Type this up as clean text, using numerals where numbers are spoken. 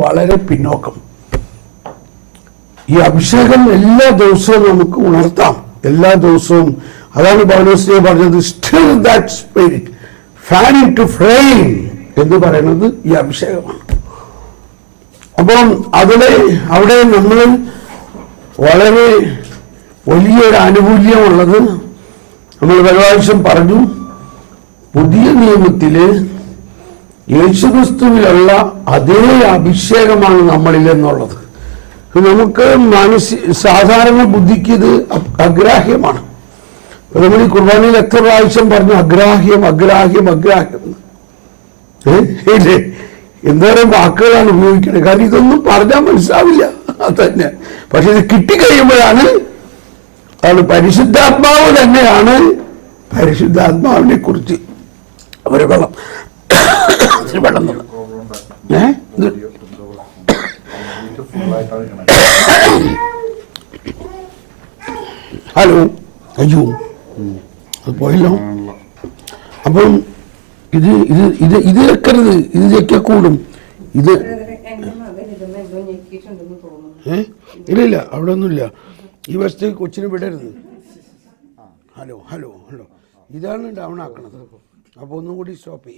വളരെ പിന്നോക്കം. ഈ അഭിഷേകം എല്ലാ ദിവസവും നമുക്ക് ഉണർത്താം, എല്ലാ ദിവസവും. അതാണ് പൗലോസ് പറഞ്ഞത്, stir that spirit, fan into flame എന്ന് പറയുന്നത് ഈ അഭിഷേകമാണ്. അപ്പം അവിടെ നമ്മൾ വളരെ വലിയൊരു ആനുകൂല്യമുള്ളത് നമ്മൾ പലവാഴ്ചം പറഞ്ഞു. പുതിയ നിയമത്തില് യേശുക്രിസ്തുവിലുള്ള അതേ അഭിഷേകമാണ് നമ്മളിൽ എന്നുള്ളത്. നമുക്ക് സാധാരണ ബുദ്ധിക്ക് ഇത് അഗ്രാഹ്യമാണ്. നമ്മൾ ഈ കുർബാനയിൽ എത്ര പ്രാവശ്യം പറഞ്ഞു അഗ്രാഹ്യം അഗ്രാഹ്യം അഗ്രാഹ്യം. ഇല്ലേ, എന്തോരം വാക്കുകളാണ് ഉപയോഗിക്കുന്നത്. കാരണം ഇതൊന്നും പറഞ്ഞാൽ മനസ്സിലാവില്ല അതന്നെ. പക്ഷെ ഇത് കിട്ടിക്കഴിയുമ്പോഴാണ് അത് പരിശുദ്ധാത്മാവ് തന്നെയാണ്. പരിശുദ്ധാത്മാവിനെ കുറിച്ച് ഒരു വെള്ളം ഹലോ, അയ്യോ അത് പോയല്ലോ. അപ്പം ഇത് വെക്കരുത്, ഇത് ഞെക്കൂടും. ഇത് ഇല്ല അവിടെ ഒന്നുമില്ല. ഈ വശത്തേക്ക് കൊച്ചിനെ വിടരുത്. ഹലോ ഹലോ ഹലോ, ഇതാണ് ഡൗൺ ആക്കണത്. അപ്പോൾ ഒന്നും കൂടി സ്റ്റോപ്പ് ചെയ്യും.